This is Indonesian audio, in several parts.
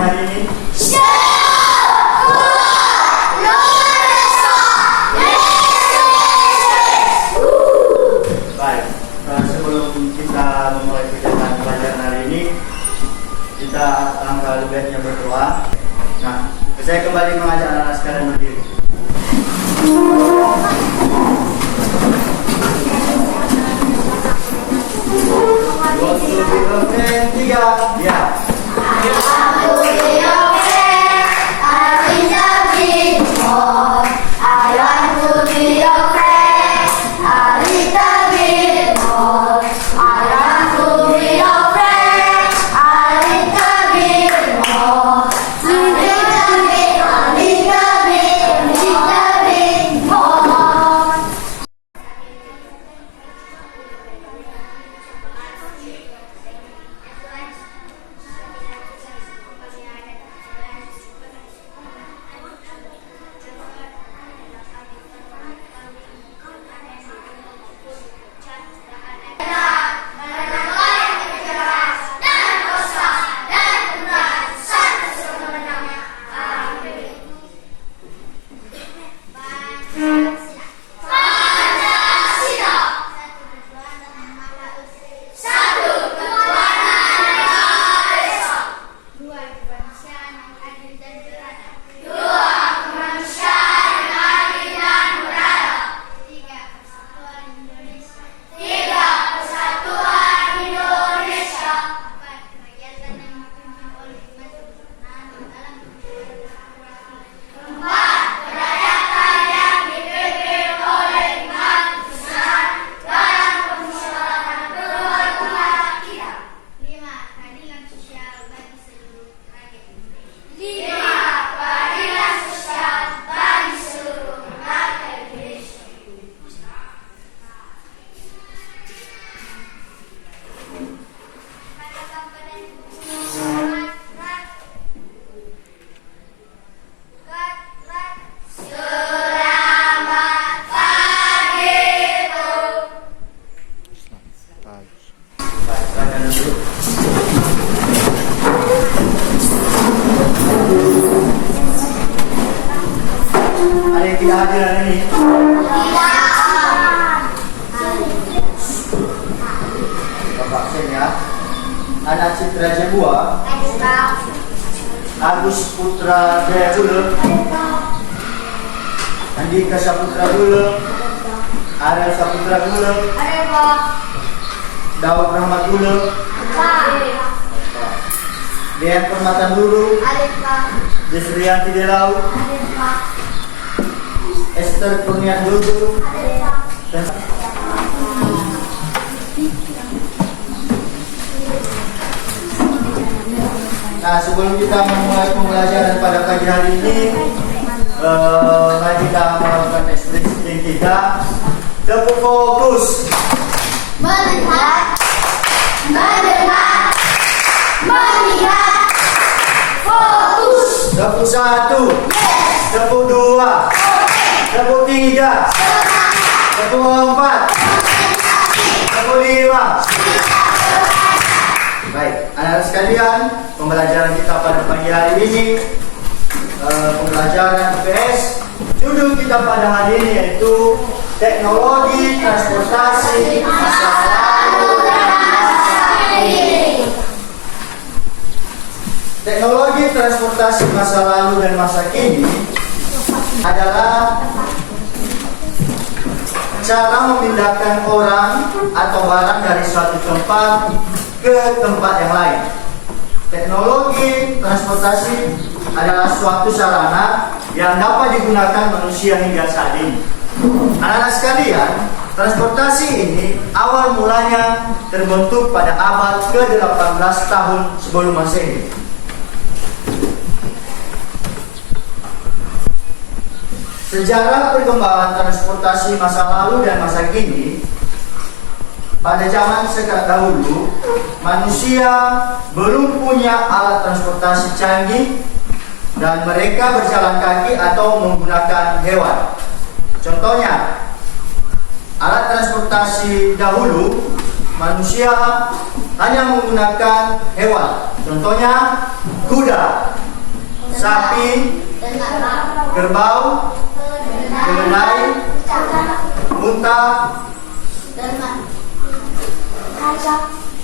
hari ini? Baik, sebelum kita memulai kegiatan pelajaran hari ini, kita angkat lebih baiknya berdoa. Nah, saya kembali mengajak anak-anak sekalian berdiri. Tiga, ya. Ada yang tidak hadir hari ini? Bapak absen ya. Anak Citra Jebua, Agus Putra Jaya Gule, Andika Saputra Gule, Ariel Saputra Gule, Daud Rahmat Gule, Dean Permatan Dulu, Desrianti Delau, Esther Kurnian Dulu, dan nah, sebelum kita memulai pembelajaran pada pagi hari ini, mari kita melakukan ekspresi kita. Tepuk fokus. Melihat, mendengar, melihat, fokus. Tepuk satu, Yes. tepuk dua, tepuk tiga, tepuk empat, tepuk lima. Baik, anak-anak sekalian, pembelajaran kita pada pagi hari ini, pembelajaran IPS. Judul kita pada hari ini yaitu teknologi transportasi masa lalu dan masa kini. Teknologi transportasi masa lalu dan masa kini adalah cara memindahkan orang atau barang dari suatu tempat ke tempat yang lain. Teknologi transportasi adalah suatu sarana yang dapat digunakan manusia hingga saat ini. Anak-anak sekalian, transportasi ini awal mulanya terbentuk pada abad ke-18 tahun sebelum Masehi. Sejarah perkembangan transportasi masa lalu dan masa kini. Pada zaman sekarang dahulu, manusia belum punya alat transportasi canggih dan mereka berjalan kaki atau menggunakan hewan. Contohnya, alat transportasi dahulu, manusia hanya menggunakan hewan. Contohnya, kuda. sapi, kerbau, keledai, unta,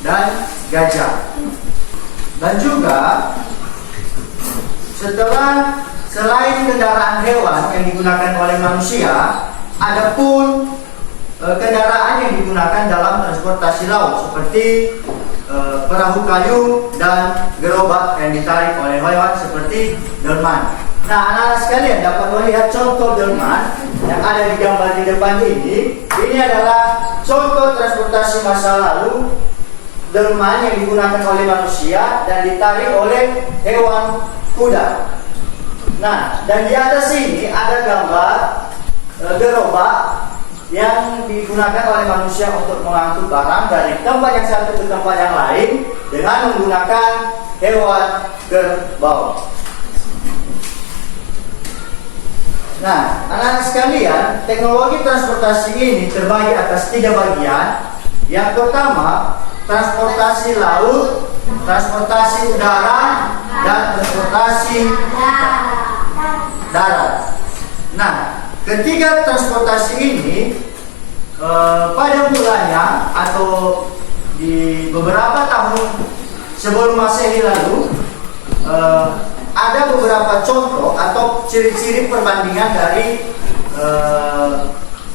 dan gajah. Dan juga selain kendaraan hewan yang digunakan oleh manusia, ada pun kendaraan yang digunakan dalam transportasi laut seperti perahu kayu dan gerobak yang ditarik oleh hewan seperti delman. Nah, anak-anak sekalian dapat melihat contoh delman yang ada di gambar di depan ini. Ini adalah contoh transportasi masa lalu delman yang digunakan oleh manusia dan ditarik oleh hewan kuda. Nah, dan di atas ini ada gambar gerobak yang digunakan oleh manusia untuk mengangkut barang dari tempat yang satu ke tempat yang lain dengan menggunakan hewan kerbau. Nah, anak-anak sekalian, teknologi transportasi ini terbagi atas 3 bagian. Yang pertama, transportasi laut, transportasi udara, dan transportasi darat. Nah, ketiga transportasi ini pada mulanya atau di beberapa tahun sebelum Masehi lalu ada beberapa contoh atau ciri-ciri perbandingan dari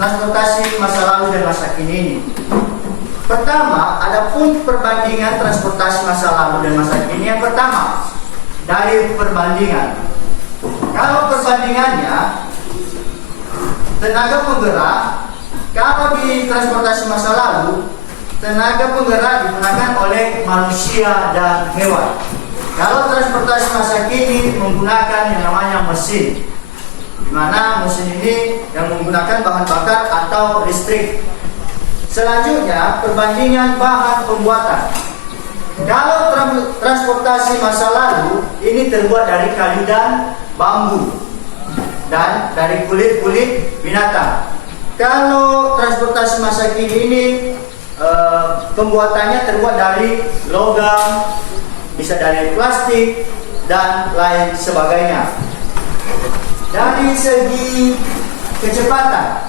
transportasi masa lalu dan masa kini ini. Pertama, ada pun perbandingan transportasi masa lalu dan masa kini. Yang pertama, dari perbandingan. Kalau perbandingannya, tenaga penggerak, kalau di transportasi masa lalu, tenaga penggerak digunakan oleh manusia dan hewan. Kalau transportasi masa kini menggunakan yang namanya mesin, di mana mesin ini yang menggunakan bahan bakar atau listrik. Selanjutnya, perbandingan bahan pembuatan. Kalau transportasi masa lalu ini terbuat dari kayu dan bambu dan dari kulit-kulit binatang. Kalau transportasi masa kini ini pembuatannya terbuat dari logam, bisa dari plastik dan lain sebagainya. Dari segi kecepatan,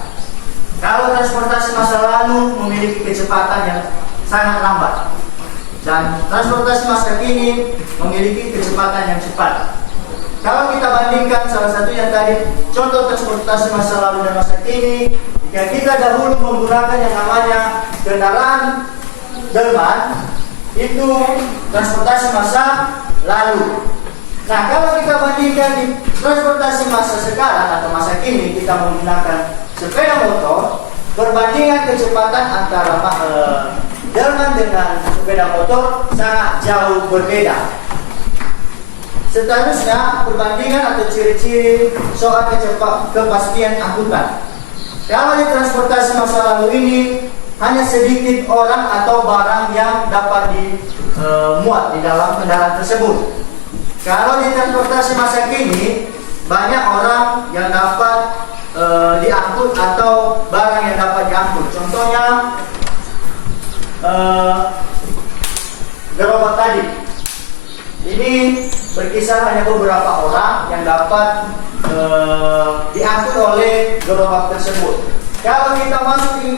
kalau transportasi masa lalu memiliki kecepatan yang sangat lambat dan transportasi masa kini memiliki kecepatan yang cepat. Kalau kita bandingkan salah satu yang tadi contoh transportasi masa lalu dan masa kini, jika kita dahulu menggunakan yang namanya kendaraan delman, itu transportasi masa lalu. Nah, kalau kita bandingkan di transportasi masa sekarang atau masa kini, kita menggunakan sepeda motor, perbandingan kecepatan antara delman dengan sepeda motor sangat jauh berbeda. Seterusnya, perbandingan atau ciri-ciri soal kepastian angkutan. Kalau di transportasi masa lalu ini, hanya sedikit orang atau barang yang dapat dimuat di dalam kendaraan tersebut. Kalau di transportasi masa kini, banyak orang yang dapat diangkut atau barang yang dapat diangkut. Contohnya gerobak tadi. Ini berkisar hanya beberapa orang yang dapat diangkut oleh gerobak tersebut. Kalau kita masuk di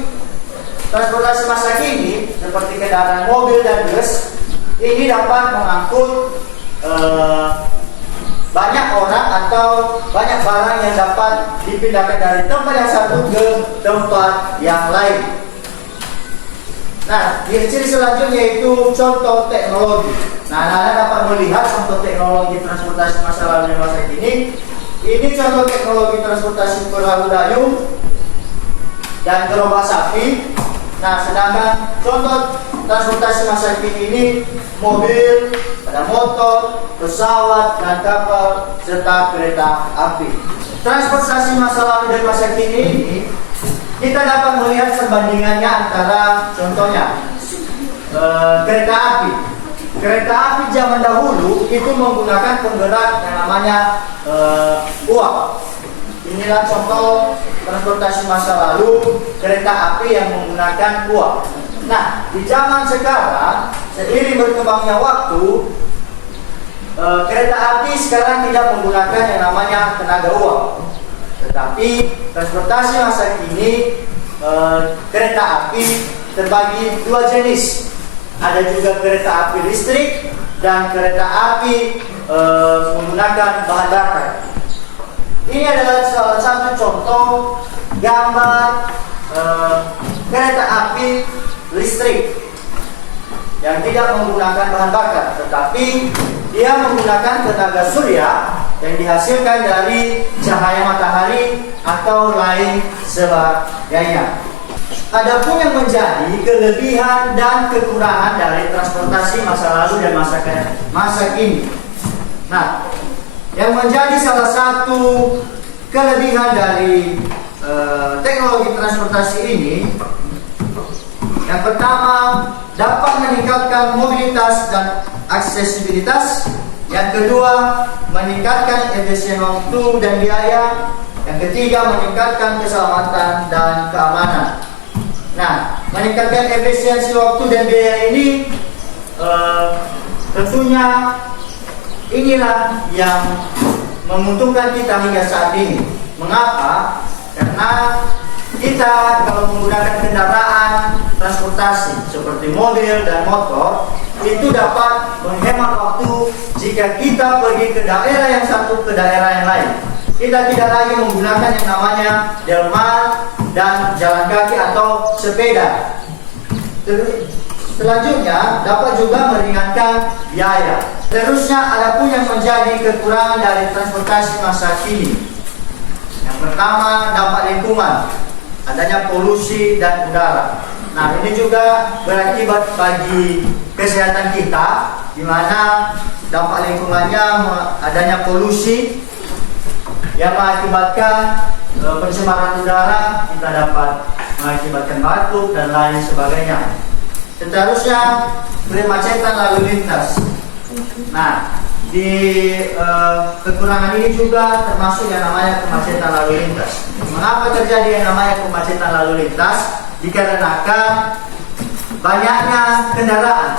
transportasi masa kini, seperti kendaraan mobil dan bus, ini dapat mengangkut banyak orang atau banyak barang yang dapat dipindahkan dari tempat yang satu ke tempat yang lain. Nah, ciri selanjutnya yaitu contoh teknologi. Nah, Anda dapat melihat contoh teknologi transportasi masa lalu dan masa kini. Ini contoh teknologi transportasi perahu dayung dan gerobak sapi. Nah, sedangkan contoh transportasi masa kini ini mobil, ada motor, pesawat, dan kapal, serta kereta api. Transportasi masa lalu dan masa kini ini kita dapat melihat perbandingannya antara contohnya kereta api. Kereta api zaman dahulu itu menggunakan penggerak yang namanya uap. Inilah contoh transportasi masa lalu kereta api yang menggunakan uap. Nah, di zaman sekarang, seiring berkembangnya waktu, kereta api sekarang tidak menggunakan yang namanya tenaga uap, tetapi transportasi masa kini kereta api terbagi dua jenis. Ada juga kereta api listrik dan kereta api menggunakan bahan bakar. Ini adalah salah satu contoh gambar kereta api listrik yang tidak menggunakan bahan bakar, tetapi dia menggunakan tenaga surya yang dihasilkan dari cahaya matahari atau lain sebagainya. Adapun yang menjadi kelebihan dan kekurangan dari transportasi masa lalu dan masa kini. Nah, yang menjadi salah satu kelebihan dari teknologi transportasi ini, yang pertama dapat meningkatkan mobilitas dan aksesibilitas. Yang kedua, meningkatkan efisien waktu dan biaya. Yang ketiga, meningkatkan keselamatan dan keamanan. Nah, meningkatkan efisiensi waktu dan biaya ini tentunya inilah yang menguntungkan kita hingga saat ini. Mengapa? Karena kita kalau menggunakan kendaraan transportasi seperti mobil dan motor, itu dapat menghemat waktu jika kita pergi ke daerah yang satu ke daerah yang lain. Kita tidak lagi menggunakan yang namanya delman dan jalan kaki atau sepeda. Selanjutnya dapat juga meringankan biaya. Terusnya adapun yang menjadi kekurangan dari transportasi masa kini. Yang pertama, dampak lingkungan, adanya polusi dan udara. Nah, ini juga berakibat bagi kesehatan kita, di mana dampak lingkungannya adanya polusi yang mengakibatkan pencemaran udara, kita dapat mengakibatkan batuk dan lain sebagainya. Seterusnya, kemacetan lalu lintas. Nah, di kekurangan ini juga termasuk yang namanya kemacetan lalu lintas. Mengapa terjadi yang namanya kemacetan lalu lintas? Dikarenakan banyaknya kendaraan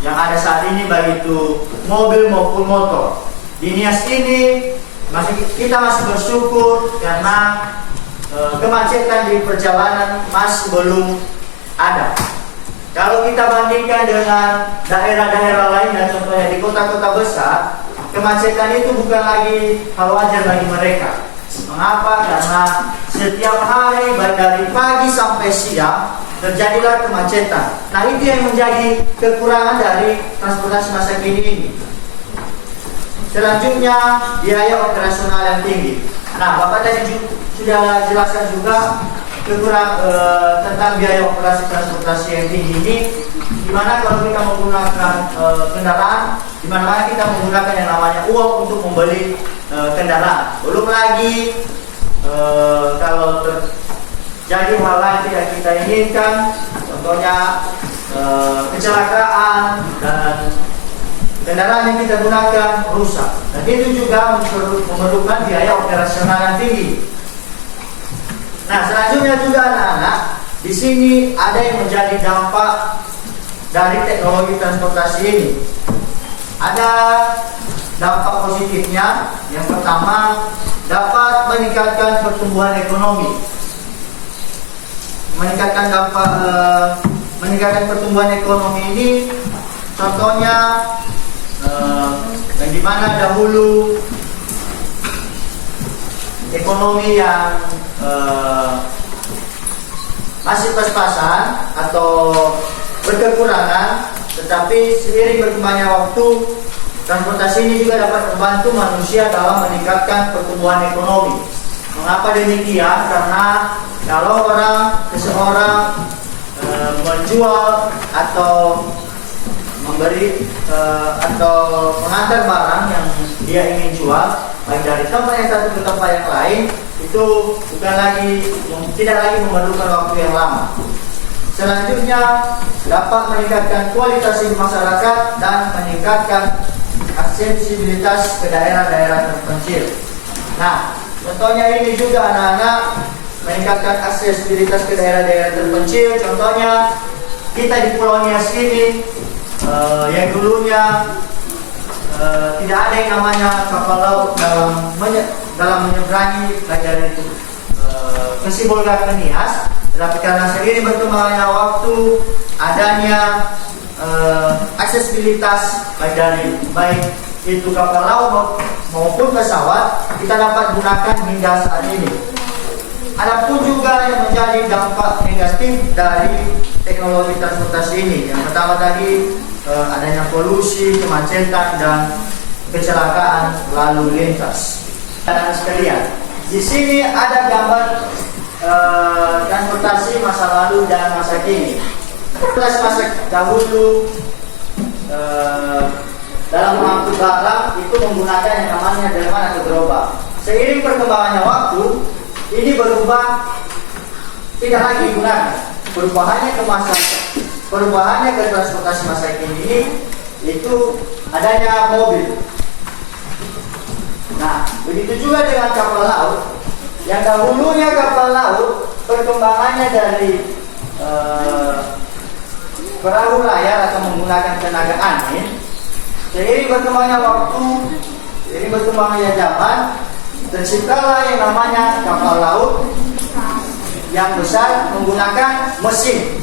yang ada saat ini, baik itu mobil maupun motor. Di Nias ini kita masih bersyukur karena kemacetan di perjalanan masih belum ada. Kalau kita bandingkan dengan daerah-daerah lain dan contohnya di kota-kota besar, kemacetan itu bukan lagi hal wajar bagi mereka. Mengapa? Karena setiap hari baik dari pagi sampai siang terjadilah kemacetan. Nah, itu yang menjadi kekurangan dari transportasi masa kini ini. Selanjutnya, biaya operasional yang tinggi. Nah, Bapak tadi sudah jelaskan juga tentang biaya operasi transportasi yang tinggi ini, di mana kalau kita menggunakan kendaraan, di mana kita menggunakan yang namanya uang untuk membeli kendaraan. Belum lagi kalau terjadi hal lain tidak kita inginkan, contohnya kecelakaan dan kendaraan yang kita gunakan rusak. Dan itu juga memerlukan biaya operasional yang tinggi. Nah, selanjutnya juga anak-anak, di sini ada yang menjadi dampak dari teknologi transportasi ini. Ada dampak positifnya. Yang pertama, dapat meningkatkan pertumbuhan ekonomi. Meningkatkan pertumbuhan ekonomi ini, contohnya yang dimana dahulu ekonomi yang masih pas-pasan atau berkekurangan, tetapi seiring berkembangnya waktu, transportasi ini juga dapat membantu manusia dalam meningkatkan pertumbuhan ekonomi. Mengapa demikian? Karena kalau seseorang menjual atau memberi atau mengantar barang yang dia ingin jual, baik dari tempat yang satu ke tempat yang lain, itu tidak lagi memerlukan waktu yang lama. Selanjutnya, dapat meningkatkan kualitas hidup masyarakat dan meningkatkan aksesibilitas ke daerah-daerah terpencil. Nah, contohnya ini juga anak-anak, meningkatkan aksesibilitas ke daerah-daerah terpencil. Contohnya kita di Pulau Nias ini yang dulunya tidak ada yang namanya kapal laut dalam menyeberangi pelajaran itu Kesibolga ke Nias, tetapi karena seiring berkembangnya waktu, adanya aksesibilitas baik itu kapal laut maupun pesawat, kita dapat gunakan hingga saat ini. Adapun juga yang menjadi dampak negatif dari teknologi transportasi ini, yang pertama tadi adanya polusi, kemacetan, dan kecelakaan lalu lintas. Dan sekalian, di sini ada gambar transportasi masa lalu dan masa kini. Masa dahulu dalam mengangkut barang itu menggunakan yang namanya delman atau gerobak. Seiring perkembangannya waktu, ini berubah, tidak lagi digunakan. Perubahannya ke transportasi masa kini ini itu adanya mobil. Nah, begitu juga dengan kapal laut. Yang dahulunya kapal laut perkembangannya dari perahu layar atau menggunakan tenaga angin. Seiring berkembangnya waktu, seiring berkembangnya zaman, terciptalah yang namanya kapal laut yang besar menggunakan mesin.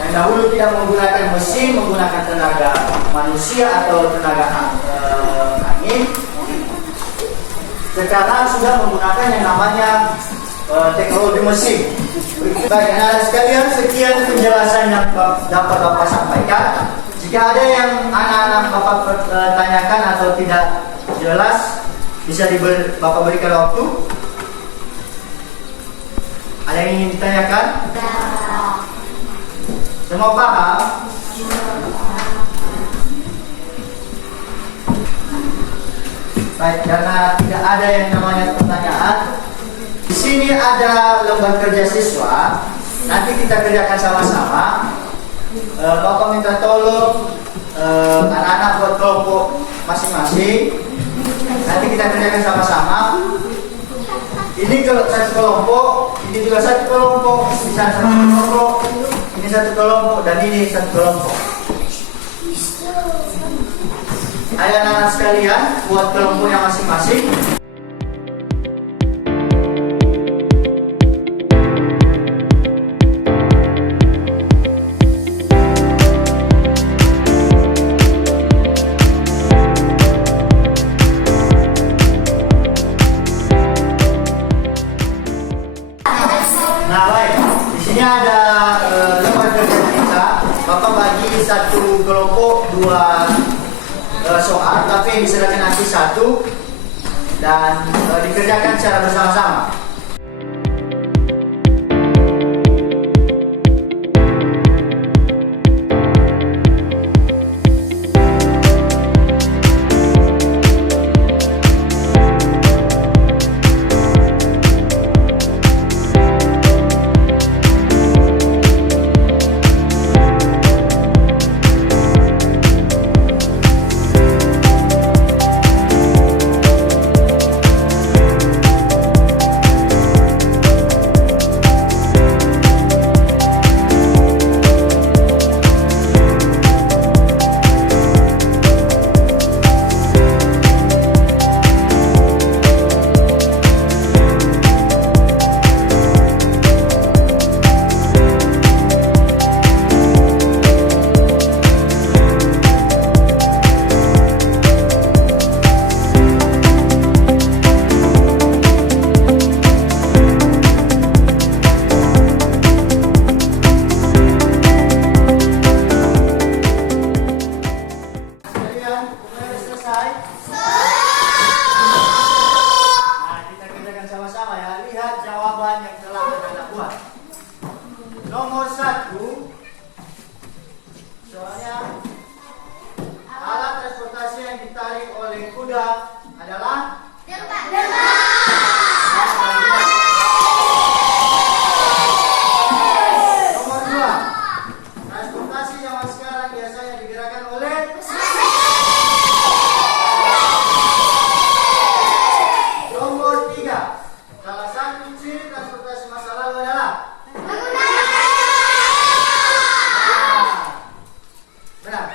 Yang dahulu tidak menggunakan mesin, menggunakan tenaga manusia atau tenaga angin. Sekarang sudah menggunakan yang namanya teknologi mesin. Baik, anak-anak sekalian, sekian penjelasan yang dapat Bapak sampaikan. Jika ada yang anak-anak Bapak tanyakan atau tidak jelas, bisa Bapak berikan waktu. Ada yang ingin ditanyakan? Semua paham? Baik, karena tidak ada yang namanya pertanyaan, di sini ada lembar kerja siswa. Nanti kita kerjakan sama-sama. Bapak minta tolong anak-anak buat kelompok masing-masing. Nanti kita kerjakan sama-sama. Ini satu kelompok, ini juga satu kelompok, ini satu kelompok, ini satu kelompok, dan ini satu kelompok. Ayo anak-anak sekalian, buat kelompoknya masing-masing. Nah baik, di sini ada lembar kerja kita. Bapak bagi satu kelompok 2 soal, tapi yang diserahkan nanti 1 dan dikerjakan secara bersama-sama. Nomor 1, soalnya alat transportasi yang ditarik oleh kuda adalah nomor 2, transportasi zaman sekarang biasanya digerakkan oleh nomor 3, salah satu ciri transportasi masa lalu adalah benar.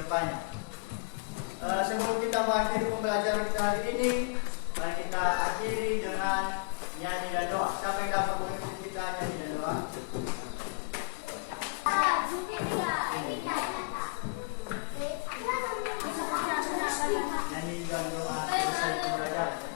depannya. Sebelum kita mengakhiri pembelajaran kita hari ini, mari kita akhiri dengan nyanyi dan doa. Siapa yang dapat memimpin kita nyanyi dan doa? Nyanyi dan doa selesai pembelajaran.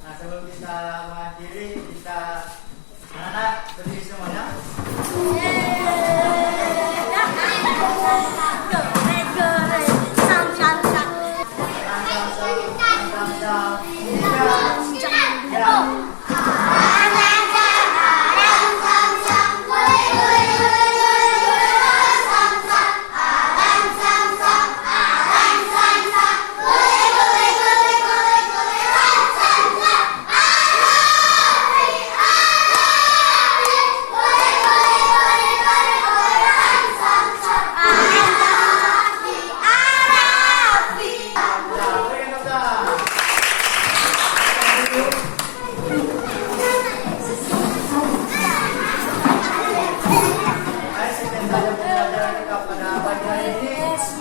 Nah, sebelum kita mengakhiri, kita anak-anak berdiri semuanya.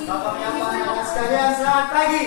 Bapak menyapa anak-anak sekalian, selamat pagi.